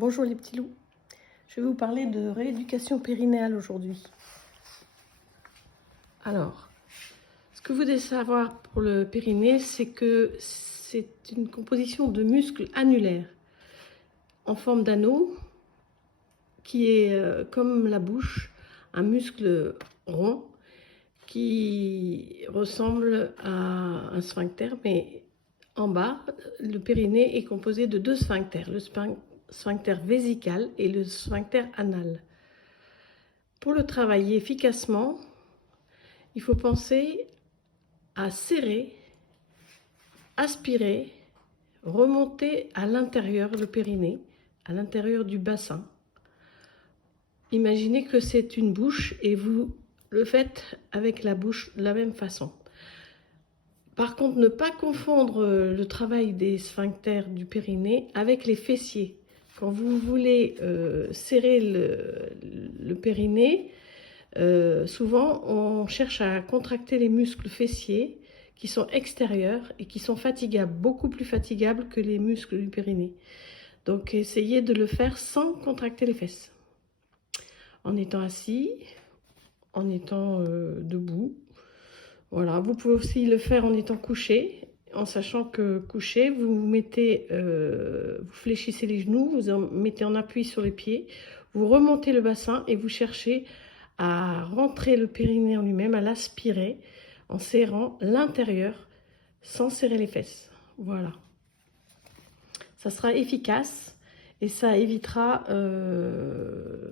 Bonjour les petits loups, je vais vous parler de rééducation périnéale aujourd'hui. Alors, ce que vous devez savoir pour le périnée, c'est que c'est une composition de muscles annulaires en forme d'anneau qui est comme la bouche, un muscle rond qui ressemble à un sphincter, mais en bas, le périnée est composé de deux sphincters, le sphincter vésical et le sphincter anal. Pour le travailler efficacement, il faut penser à serrer, aspirer, remonter à l'intérieur le périnée, à l'intérieur du bassin. Imaginez que c'est une bouche et vous le faites avec la bouche de la même façon. Par contre, ne pas confondre le travail des sphincters du périnée avec les fessiers. Quand vous voulez serrer le périnée, souvent on cherche à contracter les muscles fessiers qui sont extérieurs et qui sont fatigables, beaucoup plus fatigables que les muscles du périnée. Donc essayez de le faire sans contracter les fesses. En étant assis, en étant debout. Voilà, vous pouvez aussi le faire en étant couché, en sachant que couché, vous mettez, vous fléchissez les genoux, vous mettez en appui sur les pieds, vous remontez le bassin et vous cherchez à rentrer le périnée en lui-même, à l'aspirer en serrant l'intérieur sans serrer les fesses. Voilà. Ça sera efficace et ça évitera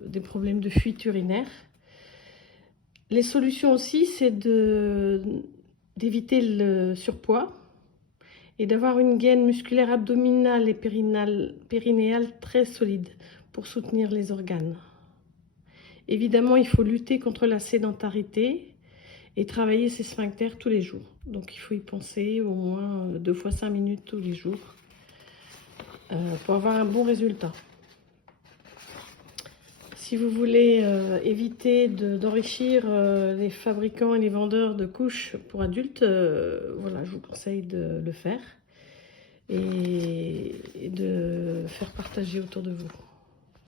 des problèmes de fuite urinaire. Les solutions aussi, c'est d'éviter le surpoids et d'avoir une gaine musculaire abdominale et périnéale très solide pour soutenir les organes. Évidemment, il faut lutter contre la sédentarité et travailler ses sphincters tous les jours. Donc, il faut y penser au moins 2 fois 5 minutes tous les jours pour avoir un bon résultat. Si vous voulez éviter d'enrichir les fabricants et les vendeurs de couches pour adultes, voilà, je vous conseille de le faire et de faire partager autour de vous.